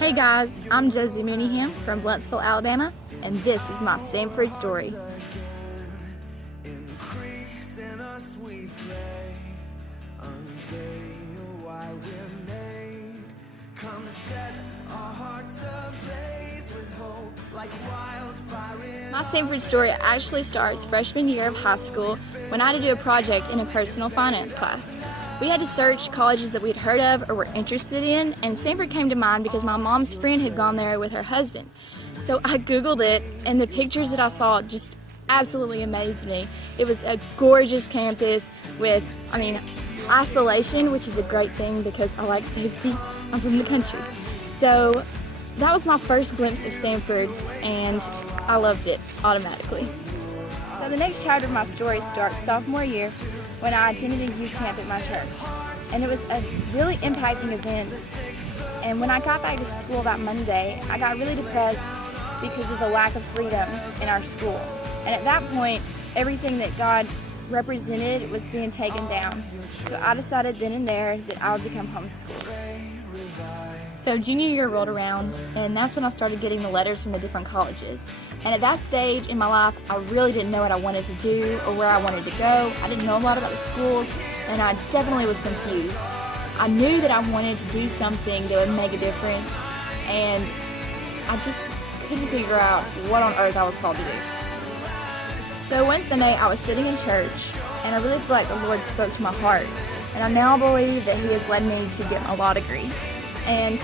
Hey guys, I'm Josie Mooneyham from Blunsville, Alabama, and this is my Samford Story. My Samford Story actually starts freshman year of high school when I had to do a project in a personal finance class. We had to search colleges that we'd heard of or were interested in, and Samford came to mind because my mom's friend had gone there with her husband. So I Googled it, and the pictures that I saw just absolutely amazed me. It was a gorgeous campus with, isolation, which is a great thing because I like safety. I'm from the country. So that was my first glimpse of Samford, and I loved it automatically. So the next chapter of my story starts sophomore year when I attended a youth camp at my church. And it was a really impacting event. And when I got back to school that Monday, I got really depressed because of the lack of freedom in our school. And at that point, everything that God represented was being taken down. So I decided then and there that I would become homeschooled. So junior year rolled around, and that's when I started getting the letters from the different colleges. And at that stage in my life, I really didn't know what I wanted to do or where I wanted to go. I didn't know a lot about the schools, and I definitely was confused. I knew that I wanted to do something that would make a difference, and I just couldn't figure out what on earth I was called to do. So one Sunday, I was sitting in church, and I really feel like the Lord spoke to my heart. And I now believe that He has led me to get my law degree. And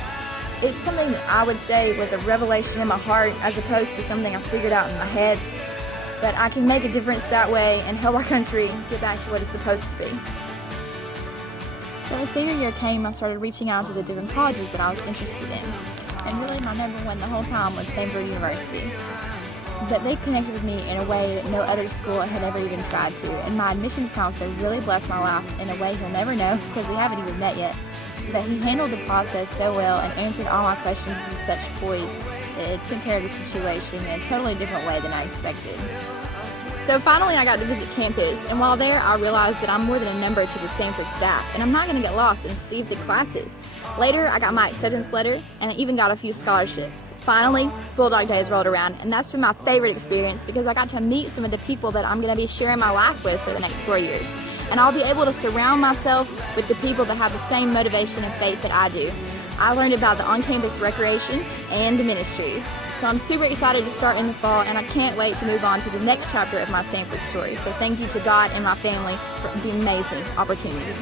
it's something that I would say was a revelation in my heart as opposed to something I figured out in my head. But I can make a difference that way and help our country get back to what it's supposed to be. So as senior year came, I started reaching out to the different colleges that I was interested in. And really my number one the whole time was Samford University. But they connected with me in a way that no other school had ever even tried to. And my admissions counselor really blessed my life in a way he'll never know because we haven't even met yet. But he handled the process so well and answered all my questions with such poise that it took care of the situation in a totally different way than I expected. So finally I got to visit campus, and while there I realized that I'm more than a number to the Samford staff, and I'm not going to get lost and see the classes. Later I got my acceptance letter, and I even got a few scholarships. Finally, Bulldog Days rolled around, and that's been my favorite experience because I got to meet some of the people that I'm going to be sharing my life with for the next 4 years. And I'll be able to surround myself with the people that have the same motivation and faith that I do. I learned about the on-campus recreation and the ministries. So I'm super excited to start in the fall, and I can't wait to move on to the next chapter of my Samford story. So thank you to God and my family for the amazing opportunities.